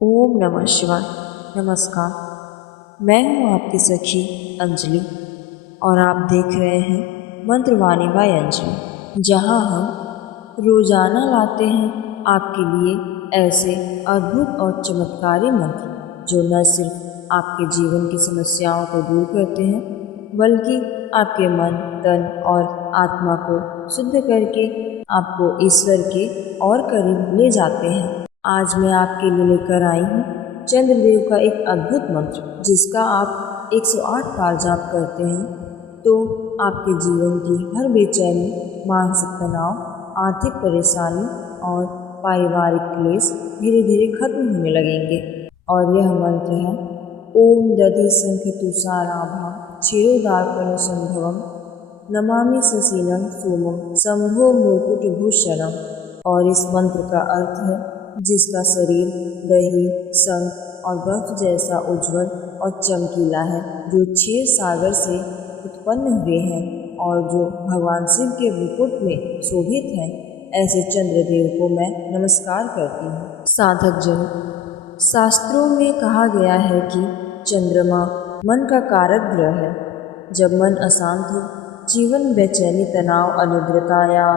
ओम नमः शिवाय। नमस्कार, मैं हूँ आपकी सखी अंजलि और आप देख रहे हैं मंत्रवाणी बाय अंजलि, जहाँ हम रोजाना लाते हैं आपके लिए ऐसे अद्भुत और चमत्कारी मंत्र जो न सिर्फ आपके जीवन की समस्याओं को दूर करते हैं बल्कि आपके मन, तन और आत्मा को शुद्ध करके आपको ईश्वर के और करीब ले जाते हैं। आज मैं आपके लिए लेकर आई हूँ चंद्रदेव का एक अद्भुत मंत्र, जिसका आप 108 बार जाप करते हैं तो आपके जीवन की हर बेचैनी, मानसिक तनाव, आर्थिक परेशानी और पारिवारिक क्लेश धीरे धीरे खत्म होने लगेंगे। और यह मंत्र है ओम दधि शंख तुषाराभा क्षीरोदार्पण संभवम नमामि ससीनं सोमं शंभो मुकुटभूषणम। और इस मंत्र का अर्थ है जिसका शरीर दही, शंख और बर्फ जैसा उज्जवल और चमकीला है, जो क्षीर सागर से उत्पन्न हुए हैं और जो भगवान शिव के मुकुट में शोभित हैं, ऐसे चंद्रदेव को मैं नमस्कार करती हूँ। साधक जन, शास्त्रों में कहा गया है कि चंद्रमा मन का कारक ग्रह है। जब मन अशांत हो, जीवन बेचैनी, तनाव, अनिद्रता या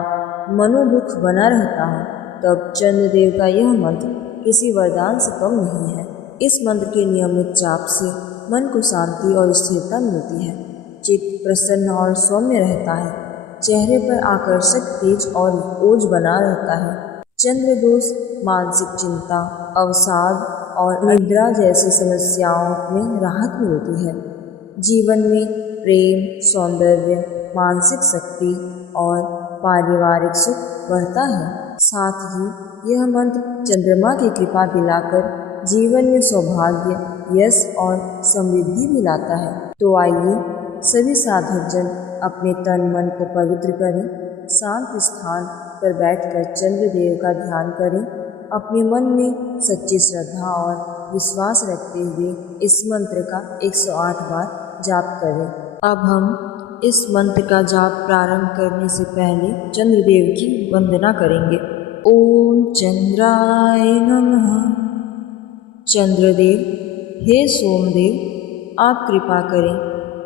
मनोदुख बना रहता है, तब चंद्रदेव का यह मंत्र किसी वरदान से कम नहीं है। इस मंत्र के नियमित जाप से मन को शांति और स्थिरता मिलती है, चित्त प्रसन्न और सौम्य रहता है, चेहरे पर आकर्षक तेज और ओज बना रहता है। चंद्र दोष, मानसिक चिंता, अवसाद और निद्रा जैसी समस्याओं में राहत मिलती है। जीवन में प्रेम, सौंदर्य, मानसिक शक्ति और पारिवारिक सुख बढ़ता है। साथ ही यह मंत्र चंद्रमा की कृपा दिलाकर जीवन में सौभाग्य, यश और समृद्धि भी लाता है। तो आइए सभी साधक जन अपने तन मन को पवित्र करें, शांत स्थान पर बैठकर चंद्रदेव का ध्यान करें, अपने मन में सच्ची श्रद्धा और विश्वास रखते हुए इस मंत्र का 108 बार जाप करें। अब हम इस मंत्र का जाप प्रारंभ करने से पहले चंद्रदेव की वंदना करेंगे। ओम चंद्राय नमः। चंद्रदेव, हे सोमदेव, आप कृपा करें,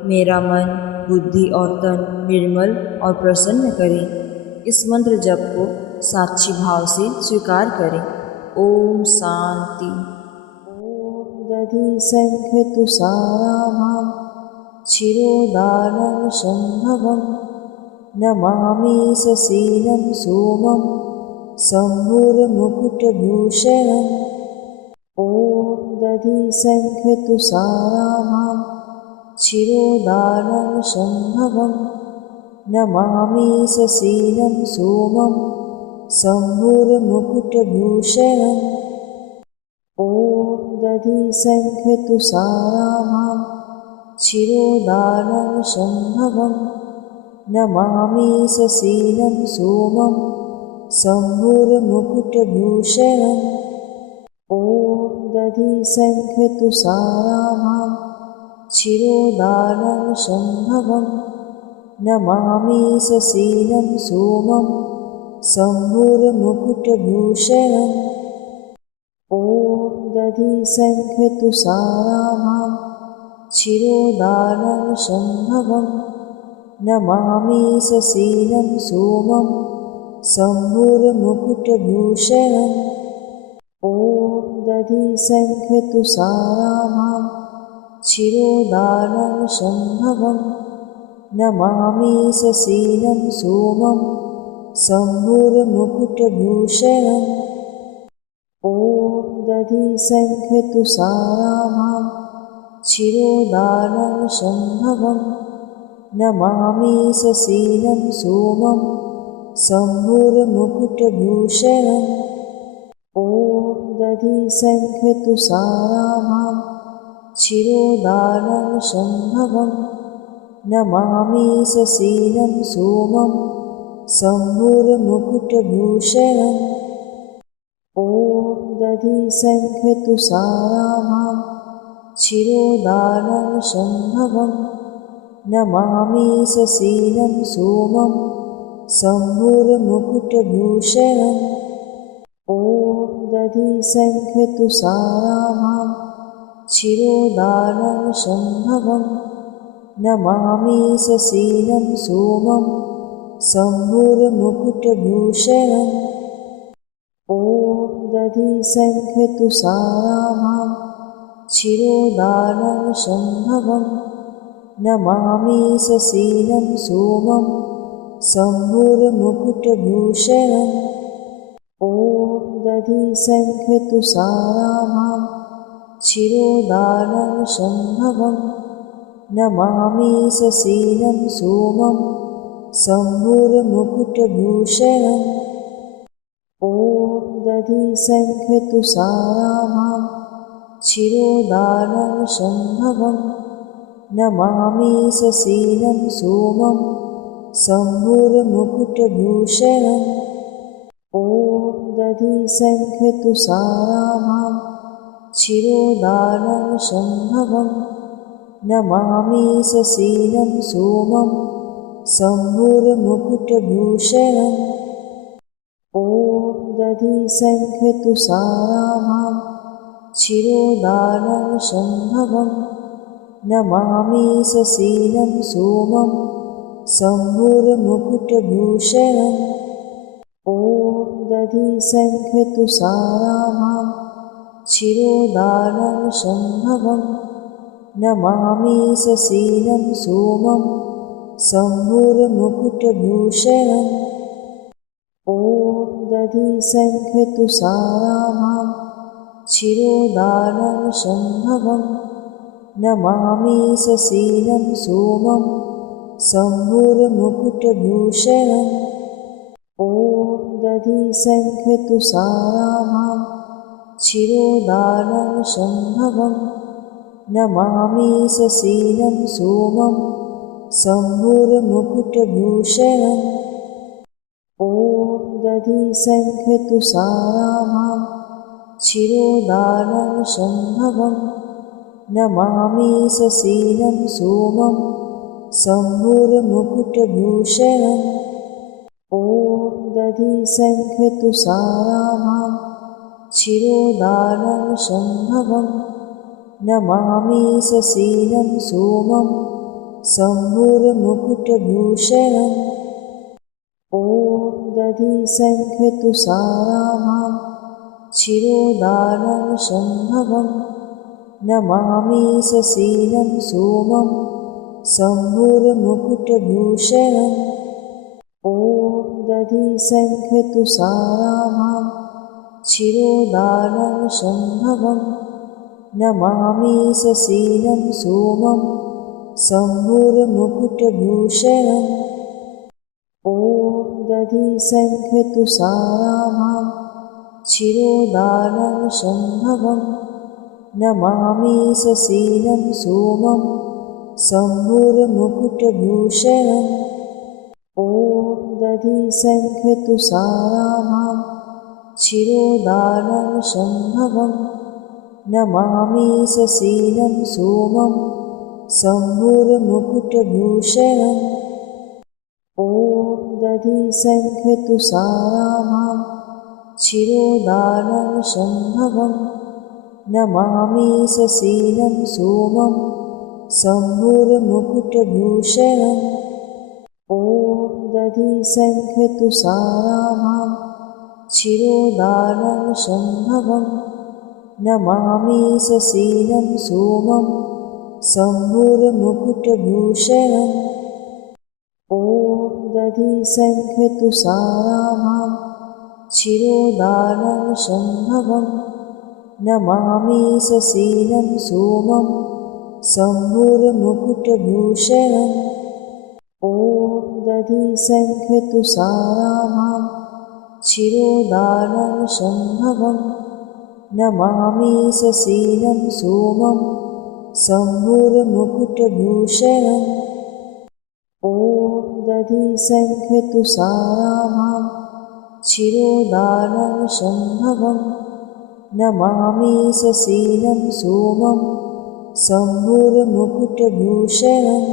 मेरा मन, बुद्धि और तन निर्मल और प्रसन्न करें। इस मंत्र जप को साक्षी भाव से स्वीकार करें। ओम शांति। ओम दधि शंख तुषाराभां क्षीरोदार्पण संभवं नमामि ससीनं सोमं शंभुर्मुकुटभूषणम्। ओम दधि शंख तुषाराभां क्षीरोदार्पण संभवं नमामि ससीनं सोमं शंभुर्मुकुटभूषणम्। ओम दधि शंख तुषाराभां क्षीरोदार्पण संभवं नमामि ससीनं सोमं शंभुर्मुकुटभूषणम्। ओम दधि शंख तुषाराभां क्षीरोदार्पण संभवं नमामि ससीनं सोमं शंभुर्मुकुटभूषणम्। ओम दधि शंख तुषाराभां क्षीरोदार्पण संभवं नमामि ससीनं सोमं शंभुर्मुकुटभूषणम्। ओम दधि शंख तुषाराभां क्षीरोदार्पण संभवं नमामि ससीनं सोमं शंभुर्मुकुटभूषणम्। ओम दधि शंख तुषाराभां क्षीरोदार्पण संभवं नमामि ससीनं सोमं शंभुर्मुकुटभूषणम्। ओम दधि शंख तुषाराभां क्षीरोदार्पण संभवं नमामि ससीनं सोमं शंभुर्मुकुटभूषणम्। ओम दधि शंख तुषाराभां क्षीरोदार्पण संभवं नमामि ससीनं सोमं शंभुर्मुकुटभूषणम्। ओम दधिसङ्ख्यतुसाराभां क्षीरोदानं शम्भवं नमामि ससीलं सोमं शम्भुर्मुकुटभूषणम् ॐ दधिसङ्ख्यतुसाराभां क्षीरोदानं शम्भवं नमामि ससीलं सोमं शम्भुर्मुकुटभूषणम् ॐ दधिसङ्ख्यतुसाराभां क्षीरोदानं शम्भवं नमामि ससीलं सोमं शम्भुर्मुकुटभूषणम् ॐ दधिसङ्ख्यतुसाराभां क्षीरोदानं शम्भवं नमामि ससीलं सोमं शम्भुर्मुकुटभूषणम् ॐ दधिसङ्ख्यतुसाराभां क्षीरोदानं शम्भवं नमामि ससीलं सोमं शम्भुर्मुकुटभूषणम् ॐ दधिसङ्ख्यतुसाराभां क्षीरोदानं शम्भवं नमामि ससीलं सोमं शम्भुर्मुकुटभूषणम् ॐ दधिसङ्ख्यतुसाराभां क्षीरोदानं शम्भवं नमामि ससीलं सोमं शम्भुर्मुकुटभूषणम् ॐ दधिसङ्ख्यतुसाराभां क्षीरोदानं शम्भवं नमामि ससीलं सोमं शम्भुर्मुकुटभूषणम् ॐ दधिसङ्ख्यतुसाराभां क्षीरोदानं शम्भवं नमामि ससीलं सोमं शम्भुर्मुकुटभूषणम् ॐ दधिसङ्ख्यतुसाराभां क्षीरोदानं शम्भवं नमामि ससीलं सोमं शम्भुर्मुकुटभूषणम् ॐ दधिसङ्ख्यतुसाराभां क्षीरोदानं शम्भवं नमामि ससीलं सोमं शम्भुर्मुकुटभूषणम् ॐ दधिसङ्ख्यतुसाराभां क्षीरोदानं शम्भवं नमामि ससीलं सोमं शम्भुर्मुकुटभूषणम् ॐ दधिसङ्ख्यतुसाराभां क्षीरोदानं शम्भवं नमामि ससीलं सोमं शम्भुर्मुकुटभूषणम् ॐ दधिसङ्ख्यतुसाराभां क्षीरोदानं शम्भवं नमामि ससीलं सोमं शम्भुर्मुकुटभूषणम् ॐ दधिसङ्ख्यतुसाराभां क्षीरोदानं शम्भवं नमामि ससीलं सोमं शम्भुर्मुकुटभूषणम् ॐ दधिसङ्ख्यतुसाराभां क्षीरोदानं शम्भवं नमामि ससीलं सोमं शम्भुर्मुकुटभूषणम् ॐ दधिसङ्ख्यतुसाराभां क्षीरोदानं शम्भवं नमामि ससीलं सोमं शम्भुर्मुकुटभूषणम् ॐ दधिसङ्ख्यतुसाराभां क्षीरोदानं शम्भवं नमामि ससीलं सोमं शम्भुर्मुकुटभूषणम् ॐ दधिसङ्ख्यतुसाराभां क्षीरोदानं शम्भवं नमामि ससीलं सोमं शम्भुर्मुकुटभूषणम् ॐ दधिसङ्ख्यतुसाराभां क्षीरोदानं शम्भवं नमामि ससीलं सोमं शम्भुर्मुकुटभूषणम्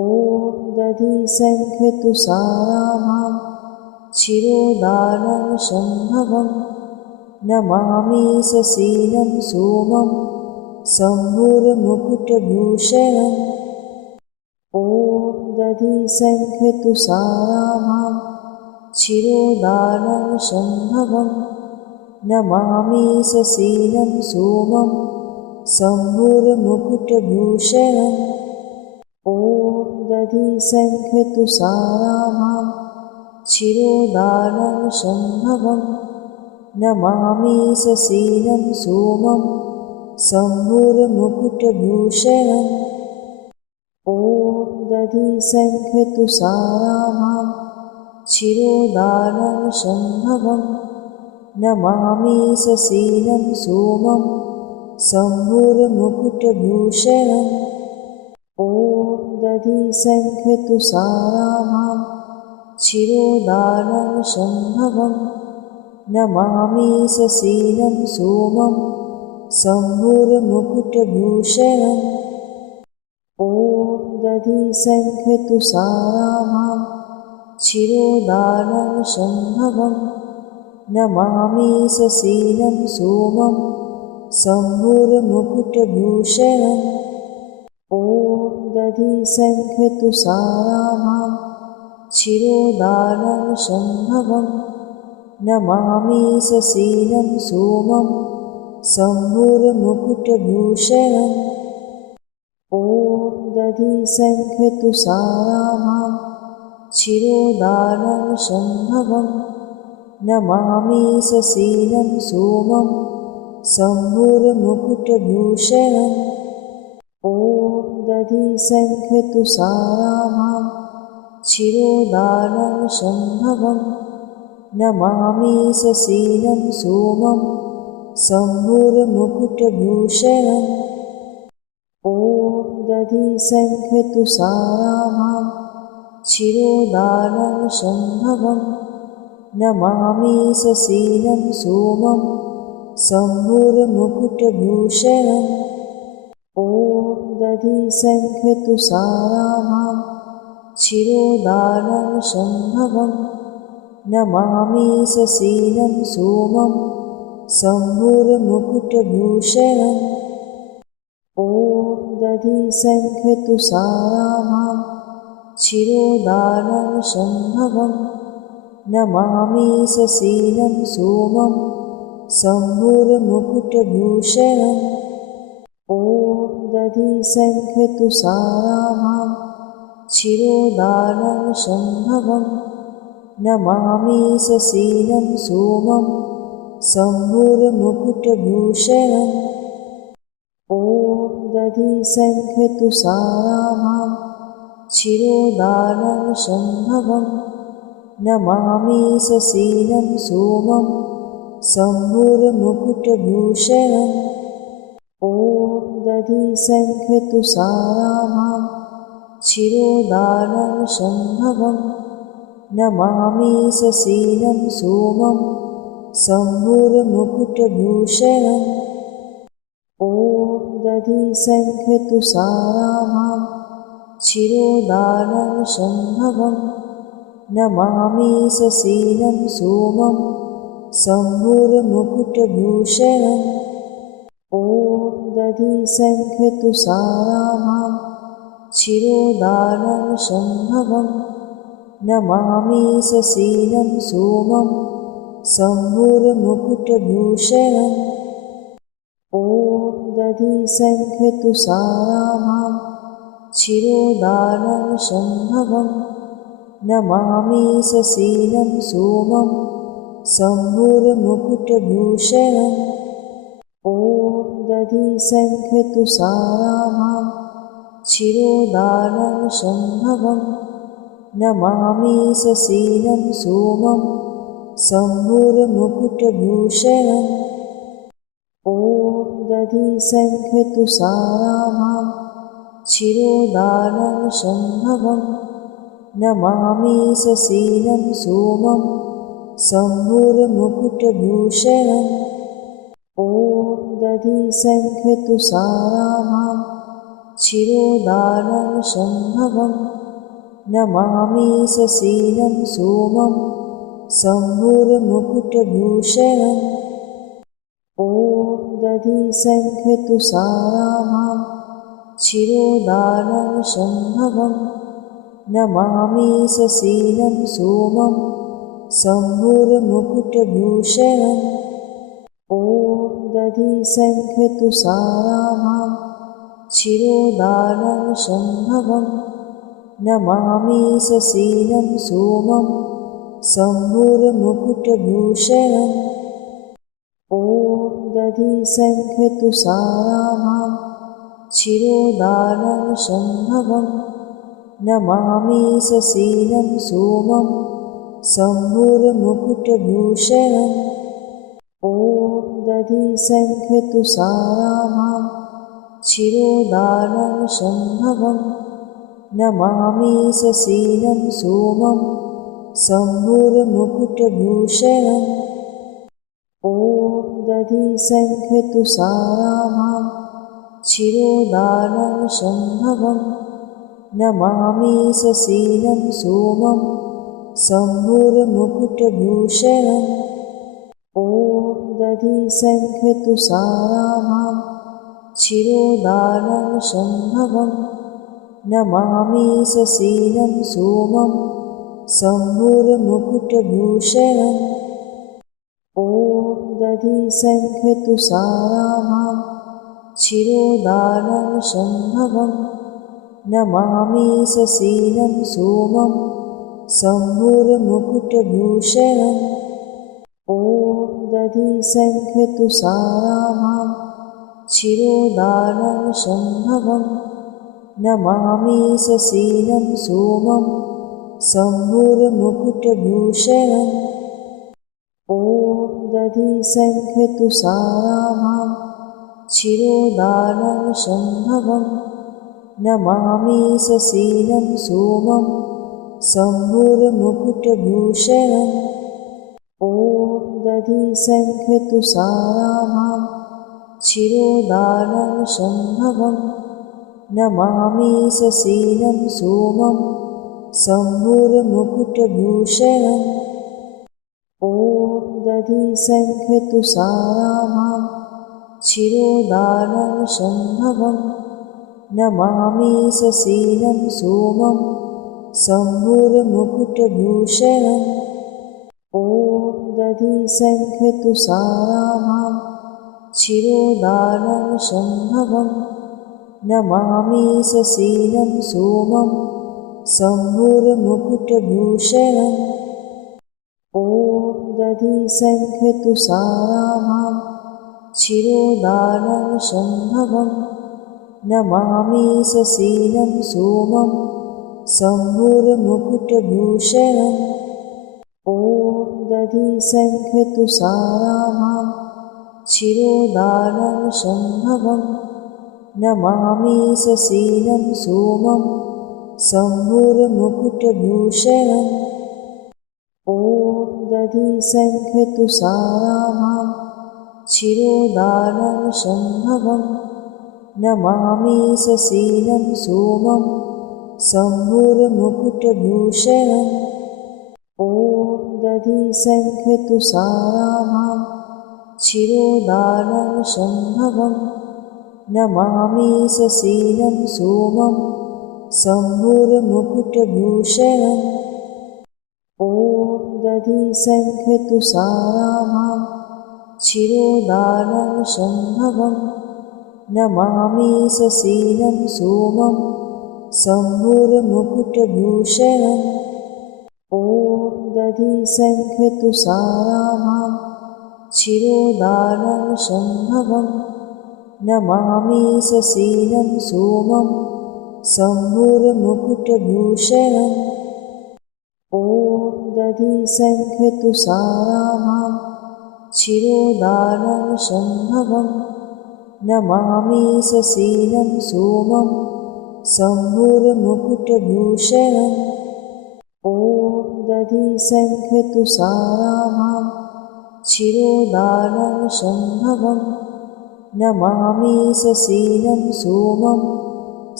ॐ दधिसङ्ख्यतुसाराभां क्षीरोदानं शम्भवं नमामि ससीलं सोमं सम्भुरमुकुटभूषणम् ॐ दधिसङ्ख्यतुषाराभां शिरोदानं शम्भवम् नमामि ससीलं सोमं सम्भुरमुकुटभूषणम् ॐ दधिसङ्ख्यतुषाराभां शिरोदानं शम्भवम् नमामि ससीलं सोमं सम्भुरमुकुटभूषणम् ॐ दधिसङ्ख्यतुषाराभां शिरोदानं शम्भवम् नमामि ससीलं सोमं सम्भुरमुकुटभूषणम् ॐ दधिसङ्ख्यतुषाराभां शिरोदानं शम्भवम् नमामि ससीलं सोमं सम्भुरमुकुटभूषणम् ॐ दधिसङ्ख्यतुषाराभां शिरोदानं शम्भवम् नमामि ससीलं सोमं सम्भुरमुकुटभूषणम् ॐ दधिसङ्ख्यतुषाराभां शिरोदानं शम्भवम् नमामि ससीलं सोमं सम्भुरमुकुटभूषणम् ॐ दधिसङ्ख्यतुषाराभां शिरोदानं शम्भवम् नमामि ससीलं सोमं सम्भुरमुकुटभूषणम् ॐ दधिसङ्ख्यतुषाराभां शिरोदानं शम्भवम् नमामि ससीलं सोमं सम्भुरमुकुटभूषणम् ॐ दधिसङ्ख्यतुषाराभां शिरोदानं शम्भवम् नमामि ससीलं सोमं सम्भुरमुकुटभूषणम् ॐ दधिसङ्ख्यतुषाराभां शिरोदानं शम्भवम् नमामि ससीलं सोमं सम्भुरमुकुटभूषणम् ॐ दधिसङ्ख्यतुषाराभां शिरोदानं शम्भवम् नमामि ससीलं सोमं सम्भुरमुकुटभूषणम् ॐ दधिसङ्ख्यतुषाराभां शिरोदानं शम्भवम् नमामि ससीलं सोमं सम्भुरमुकुटभूषणम् ॐ दधिसङ्ख्यतुषाराभां शिरोदानं शम्भवम् नमामि ससीलं सोमं सम्भुरमुकुटभूषणम् ॐ दधिसङ्ख्यतुषाराभां शिरोदानं शम्भवम् नमामि ससीलं सोमं सम्भुरमुकुटभूषणम् ॐ दधिसङ्ख्यतुषाराभां शिरोदानं शम्भवम् नमामि ससीलं सोमं सम्भुरमुकुटभूषणम् ॐ दधिसङ्ख्यतुषाराभां शिरोदानं शम्भवम् नमामि ससीलं सोमं सम्भुरमुकुटभूषणम् ॐ दधिसङ्ख्यतुषाराभां शिरोदानं शम्भवम् नमामि ससीलं सोमं सम्भुरमुकुटभूषणम् ॐ दधिसङ्ख्यतुषाराभां शिरोदानं शम्भवम् नमामि ससीलं सोमं सम्भुरमुकुटभूषणम् ॐ दधिसङ्ख्यतुषाराभां शिरोदानं शम्भवम् नमामि ससीलं सोमं सम्भुरमुकुटभूषणम् ॐ दधिसङ्ख्यतुषाराभां शिरोदानं शम्भवम् नमामि ससीलं सोमं सम्भुरमुकुटभूषणम् ॐ दधिसङ्ख्यतुषाराभां क्षीरोदानं सम्भवं नमामि सशीलं सोमं शम्भुर्मुकुटभूषणम् ॐ दधिसङ्ख्यतुषाराभां क्षीरोदानं सम्भवं नमामि सशीलं सोमं शम्भुर्मुकुटभूषणम् ॐ दधिसङ्ख्यतुषाराभां क्षीरोदानं सम्भवं नमामि सशीलं सोमं शम्भुर्मुकुटभूषणम् ॐ दधिसङ्ख्यतुषाराभां क्षीरोदानं सम्भवं नमामि सशीलं सोमं शम्भुर्मुकुटभूषणम् ॐ दधिसङ्ख्यतुषाराभां क्षीरोदानं सम्भवं नमामि सशीलं सोमं शम्भुर्मुकुटभूषणम् ॐ दधिसङ्ख्यतुषाराभां क्षीरोदानं सम्भवं नमामि सशीलं सोमं शम्भुर्मुकुटभूषणम् ॐ दधिसङ्ख्यतुषाराभां क्षीरोदानं सम्भवं नमामि सशीलं सोमं शम्भुर्मुकुटभूषणम् ॐ दधिसङ्ख्यतुषाराभां क्षीरोदानं सम्भवं नमामि सशीलं सोमं शम्भुर्मुकुटभूषणम् ॐ दधिसङ्ख्यतुषाराभां क्षीरोदानं सम्भवं नमामि सशीलं सोमं शम्भुर्मुकुटभूषणम् ॐ दधिसङ्ख्यतुषाराभां क्षीरोदानं सम्भवं नमामि सशीलं सोमं शम्भुर्मुकुटभूषणम् ॐ दधिसङ्ख्यतुषाराभां क्षीरोदानं सम्भवं नमामि सशीलं सोमं शम्भुर्मुकुटभूषणम् ॐ दधिसङ्ख्यतुषाराभां क्षीरोदानं सम्भवं नमामि सशीलं सोमं शम्भुर्मुकुटभूषणम् ॐ दधिसङ्ख्यतुषाराभां क्षीरोदानं सम्भवं नमामि सशीलं सोमं शम्भुर्मुकुटभूषणम् ॐ दधिसङ्ख्यतुषाराभां क्षीरोदानं सम्भवं नमामि सशीलं सोमं शम्भुर्मुकुटभूषणम् ॐ दधिसङ्ख्यतुषाराभां क्षीरोदानं सम्भवं नमामि सशीलं सोमं शम्भुर्मुकुटभूषणम् ॐ दधिसङ्ख्यतुषाराभां क्षीरोदानं सम्भवं नमामि सशीलं सोमं शम्भुर्मुकुटभूषणम् ॐ दधिसङ्ख्यतुषाराभां क्षीरोदानं सम्भवं नमामि सशीलं सोमं शम्भुर्मुकुटभूषणम् ॐ दधिसङ्ख्यतुषाराभां क्षीरोदानं सम्भवं नमामि सशीलं सोमं शम्भुर्मुकुटभूषणम् ॐ दधिसङ्ख्यतुषाराभां क्षीरोदानं सम्भवं नमामि सशीलं सोमं शम्भुर्मुकुटभूषणम् ॐ दधिसङ्ख्यतुषाराभां क्षीरोदानं सम्भवं नमामि सशीलं सोमं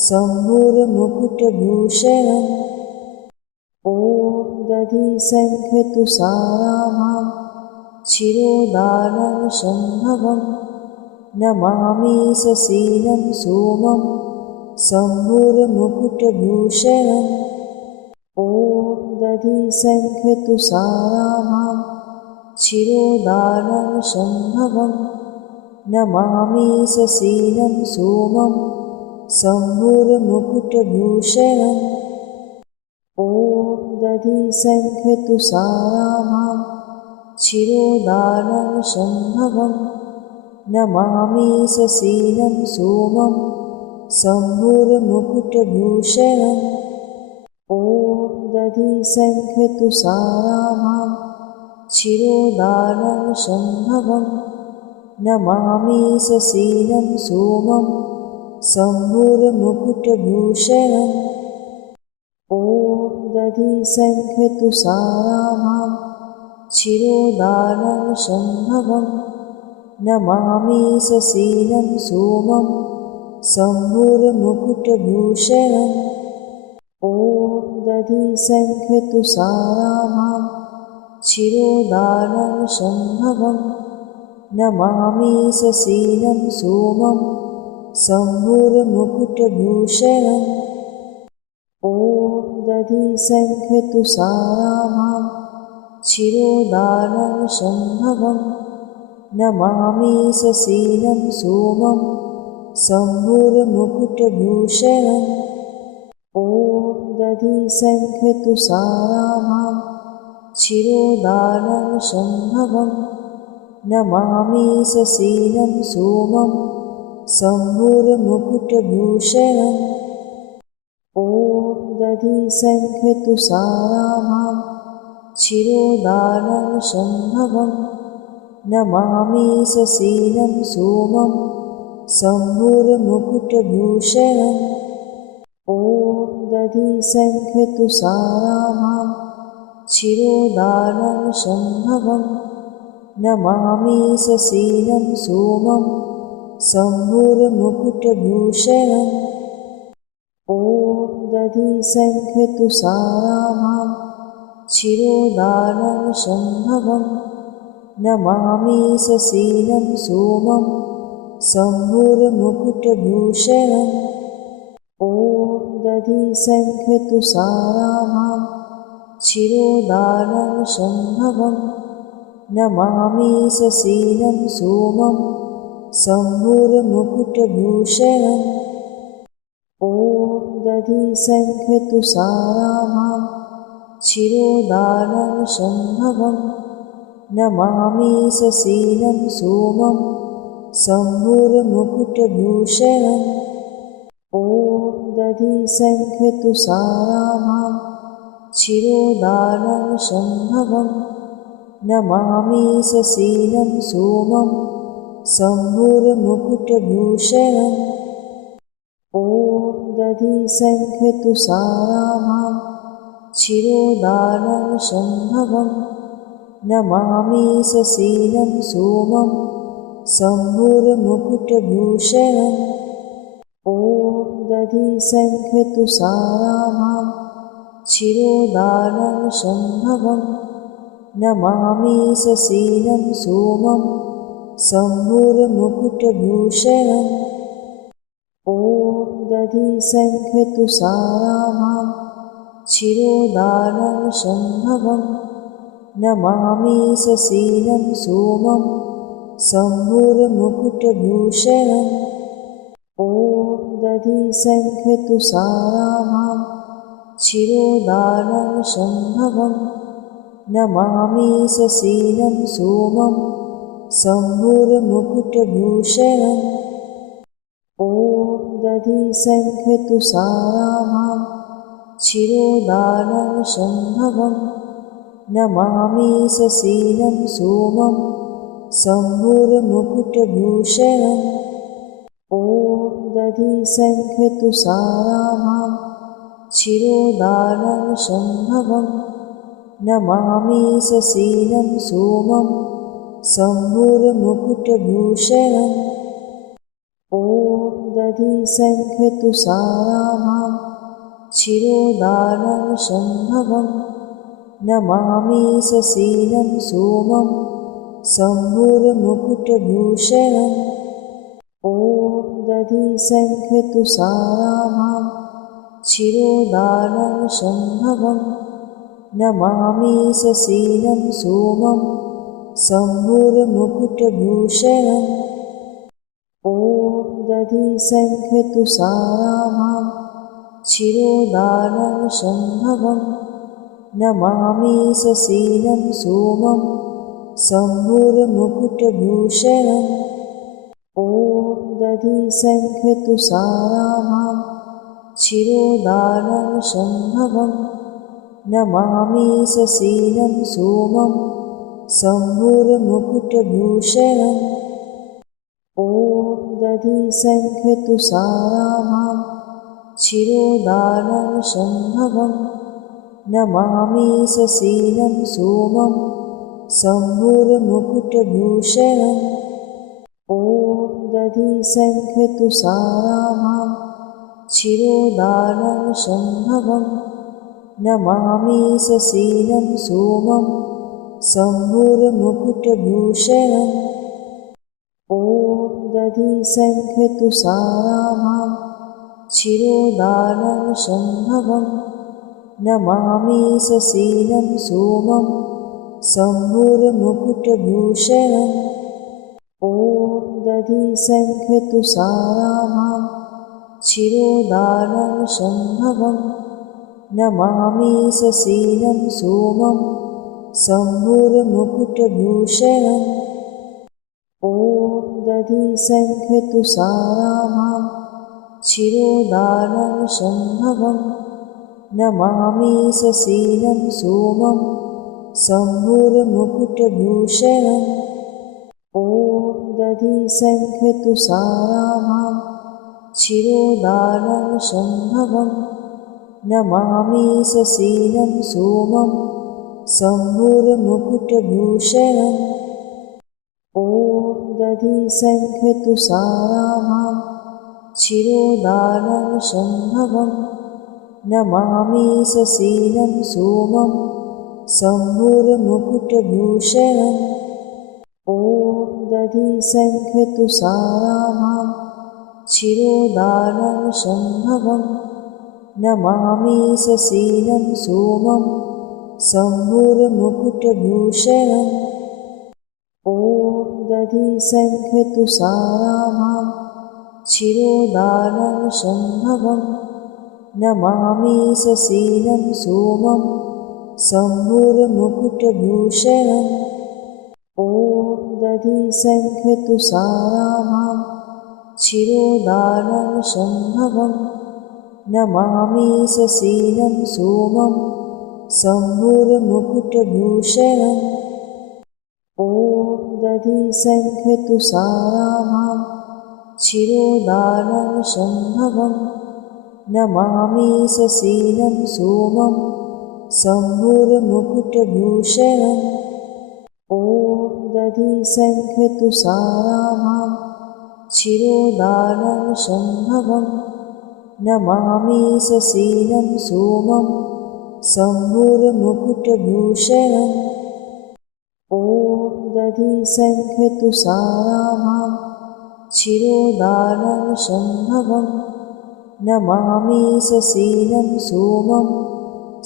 शम्भुर्मुकुटभूषणम् ॐ दधिसङ्ख्यतुषाराभां शिरोदानवसम्भवं नमामि ससीलं सोमं शम्भुर्मुकुटभूषणम् ॐ दधिशङ्खतुषाराभां शिरोदानवसम्भवं नमामि ससीलं सोमं शम्भुर्मुकुटभूषणम् ॐ दधिशङ्खतुषाराभां शिरोदानवसम्भवं नमामि ससीलं सोमं शम्भुर्मुकुटभूषणम् ॐ दधिशङ्खतुषाराभां शिरोदानवसम्भवं नमामि ससीलं सोमं शम्भुर्मुकुटभूषणम् ॐ दधिशङ्खतुषाराभां शिरोदानवसम्भवं नमामि ससीलं सोमं शम्भुर्मुकुटभूषणम् ॐ दधिशङ्खतुषाराभां शिरोदानवसम्भवं नमामि ससीलं सोमं शम्भुर्मुकुटभूषणम् ॐ दधिशङ्खतुषाराभां शिरोदानवसम्भवं नमामि ससीलं सोमं शम्भुर्मुकुटभूषणम् ॐ दधिशङ्खतुषाराभां शिरोदानवसम्भवं नमामि ससीलं सोमं शम्भुर्मुकुटभूषणम् ॐ दधिशङ्खतुषाराभां शिरोदानवसम्भवं नमामि ससीलं सोमं शम्भुर्मुकुटभूषणम् ॐ दधिशङ्खतुषाराभां शिरोदानवसम्भवं नमामि ससीलं सोमं शम्भुर्मुकुटभूषणम् ॐ दधिशङ्खतुषाराभां शिरोदानवसम्भवं नमामि ससीलं सोमं शम्भुर्मुकुटभूषणम् ॐ दधिशङ्खतुषाराभां शिरोदानवसम्भवं नमामि ससीलं सोमं शम्भुर्मुकुटभूषणम् ॐ दधिशङ्खतुषाराभां शिरोदानवसम्भवं नमामि ससीलं सोमं शम्भुर्मुकुटभूषणम् ॐ दधिशङ्खतुषाराभां शिरोदानवसम्भवं नमामि ससीलं सोमं शम्भुर्मुकुटभूषणम् ॐ दधिशङ्खतुषाराभां शिरोदानवसम्भवं नमामि ससीलं सोमं शम्भुर्मुकुटभूषणम् ॐ दधिशङ्खतुषाराभां शिरोदानवसम्भवं नमामि ससीलं सोमं शम्भुर्मुकुटभूषणम् ॐ दधिशङ्खतुषाराभां शिरोदानवसम्भवं नमामि ससीलं सोमं शम्भुर्मुकुटभूषणम् ॐ दधिशङ्खतुषाराभां शिरोदानवसम्भवं नमामि ससीलं सोमं शम्भुर्मुकुटभूषणम् ॐ दधिशङ्खतुषाराभां शिरोदानवसम्भवं नमामि ससीलं सोमं शम्भुर्मुकुटभूषणम् ॐ दधिशङ्खतुषाराभां शिरोदानवसम्भवं नमामि ससीलं सोमं शम्भुर्मुकुटभूषणम् ॐ दधिशङ्खतुषाराभां शिरोदानवसम्भवं नमामि ससीलं सोमं शम्भुर्मुकुटभूषणम् ॐ दधिशङ्खतुषाराभां शिरोदानं शम्भवं नमामि शशीलं सोमं शम्भुर्मुकुटभूषणम् ॐ दधिशङ्खतुषाराभां शिरोदानं शम्भवं नमामि शशीलं सोमं शम्भुर्मुकुटभूषणम् ॐ दधिशङ्खतुषाराभां शिरोदानं शम्भवं नमामि शशीलं सोमं शम्भुर्मुकुटभूषणम् ॐ दधिशङ्खतुषाराभां शिरोदानं शम्भवं नमामि शशीलं सोमं शम्भुर्मुकुटभूषणम् ॐ दधिशङ्खतुषाराभां शिरोदानं शम्भवं नमामि शशीलं सोमं शम्भुर्मुकुटभूषणम् ॐ दधिशङ्खतुषाराभां शिरोदानं शम्भवं नमामि शशीलं सोमं शम्भुर्मुकुटभूषणम् ॐ दधिशङ्खतुषाराभां शिरोदानं शम्भवं नमामि शशीलं सोमं शम्भुर्मुकुटभूषणम् ॐ दधिशङ्खतुषाराभां शिरोदानं शम्भवं नमामि शशीलं सोमं शम्भुर्मुकुटभूषणम् ॐ दधिशङ्खतुषाराभां शिरोदानं शम्भवं नमामि शशीलं सोमं शम्भुर्मुकुटभूषणम् ॐ दधिशङ्खतुषाराभां शिरोदानं शम्भवं नमामि शशीलं सोमं शम्भुर्मुकुटभूषणम् ॐ दधिशङ्खतुषाराभां शिरोदानं शम्भवं नमामि शशीलं सोमं शम्भुर्मुकुटभूषणम् ॐ दधिशङ्खतुषाराभां शिरोदानं शम्भवं नमामि शशीलं सोमं शम्भुर्मुकुटभूषणम् ॐ दधिशङ्खतुषाराभां शिरोदानं शम्भवं नमामि शशीलं सोमं शम्भुर्मुकुटभूषणम् ॐ दधिशङ्खतुषाराभां शिरोदानं शम्भवं नमामि शशीलं सोमं शम्भुर्मुकुटभूषणम् ॐ दधिशङ्खतुषाराभां शिरोदानं शम्भवं नमामि शशीलं सोमं शम्भुर्मुकुटभूषणम् ॐ दधिशङ्खतुषाराभां शिरोदानं शम्भवं नमामि शशीलं सोमं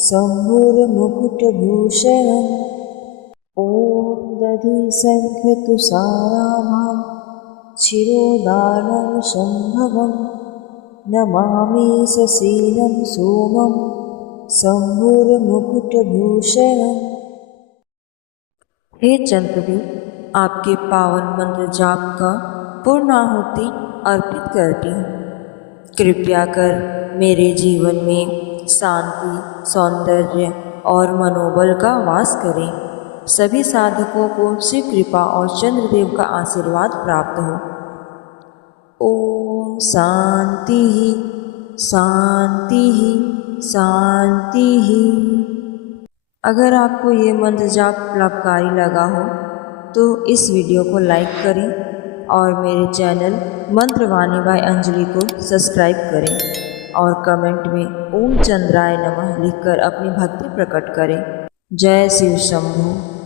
शम्भुर्मुकुटभूषणम् ॐ दधिशङ्खतुषाराभां शिरोदानं शम्भवं नमामि शशीलं सोमं शम्भुर्मुकुटभूषणम्। हे चंद्रदेव, आपके पावन मंत्र जाप का पूर्णाहुति अर्पित करती हूँ। कृपया कर मेरे जीवन में शांति, सौंदर्य और मनोबल का वास करें। सभी साधकों को शिव कृपा और चंद्रदेव का आशीर्वाद प्राप्त हो। ओम शांति शांति शांति। अगर आपको ये मंत्र जाप लाभकारी लगा हो तो इस वीडियो को लाइक करें और मेरे चैनल मंत्रवाणी बाय अंजलि को सब्सक्राइब करें और कमेंट में ओम चंद्राय नमः लिखकर अपनी भक्ति प्रकट करें। जय शिव शंभू।